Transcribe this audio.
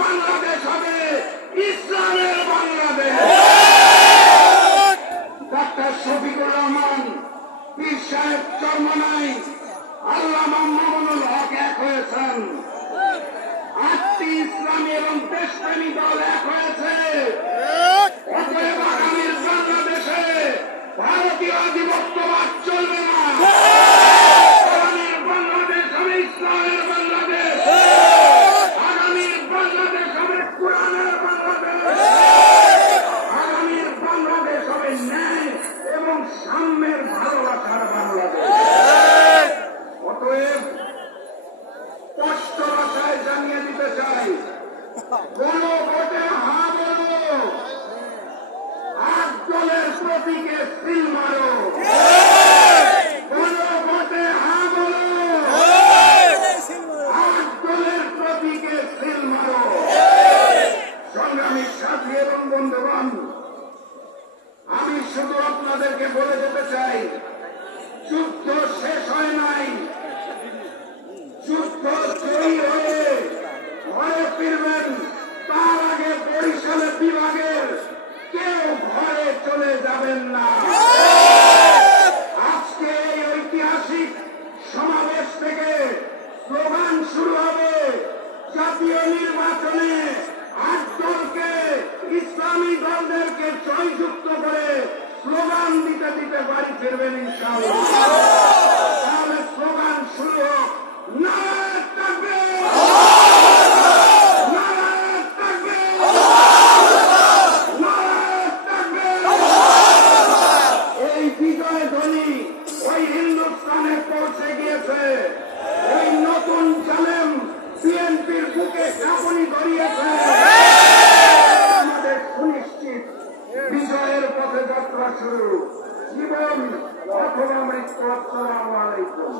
বাংলাদেশ হবে ইসলামের বাংলাদেশ। ডাক্তার শফিকুর রহমান পীর সাহেব চরমনাই আল্লামা মামুনুল হক এক হয়েছেন। 8টি ইসলামী এবং দেশপ্রেমী দল এক হয়েছে। অতএব আগামীর বাংলাদেশে ভারতীয় আধিপত্যবাদ চলবে না। আগামীর বাংলাদেশ হবে ইসলামের বাংলাদেশ। আগামীর বাংলাদেশ হবে কোরআনের বাংলাদেশ। আগামীর বাংলাদেশ হবে ন্যায় এবং সাম্যের ভালোবাসার বাংলাদেশ। অতএব স্পষ্ট ভাষায় জানিয়ে দিতে চাই, কোন ভোটে হা বলো, 8 দলের প্রতীকে সিল মারো। কোন ভোটে হা বলো, 8 দলের প্রতীকে সিল মারো। সংগ্রামী সাথী এবং বন্ধুগণ, আমি শুধু আপনাদেরকে বলে যেতে চাই, যুদ্ধ শেষ হয় নাই। যুদ্ধ জয়ী হয়ে ঘরে ফিরবেন, তার আগে বরিশাল বিভাগের কেউ ঘরে চলে যাবেন না। আজকে এই ঐতিহাসিক সমাবেশ থেকে স্লোগান শুরু হবে। জাতীয় নির্বাচনে 8 দলকে, ইসলামী দলদেরকে জয়যুক্ত করে স্লোগান দিতে দিতে বাড়ি ফিরবেন ইনশাআল্লাহ। তাহলে স্লোগান শুরু হোক। নারায়ে তাকবীর, নারায়ে তাকবীর, নারায়ে তাকবীর। এই বিজয় ধ্বনি ওই হিন্দুস্তানে পৌঁছে গিয়েছে। এই নতুন জালেম বিএনপির বুকে কাঁপুনি ধরিয়েছে। আমাদের সুনিশ্চিত বিজয়ের পথে যাত্রা শুরু। জীবন অথবা মৃত্যু। আসসালামু আলাইকুম।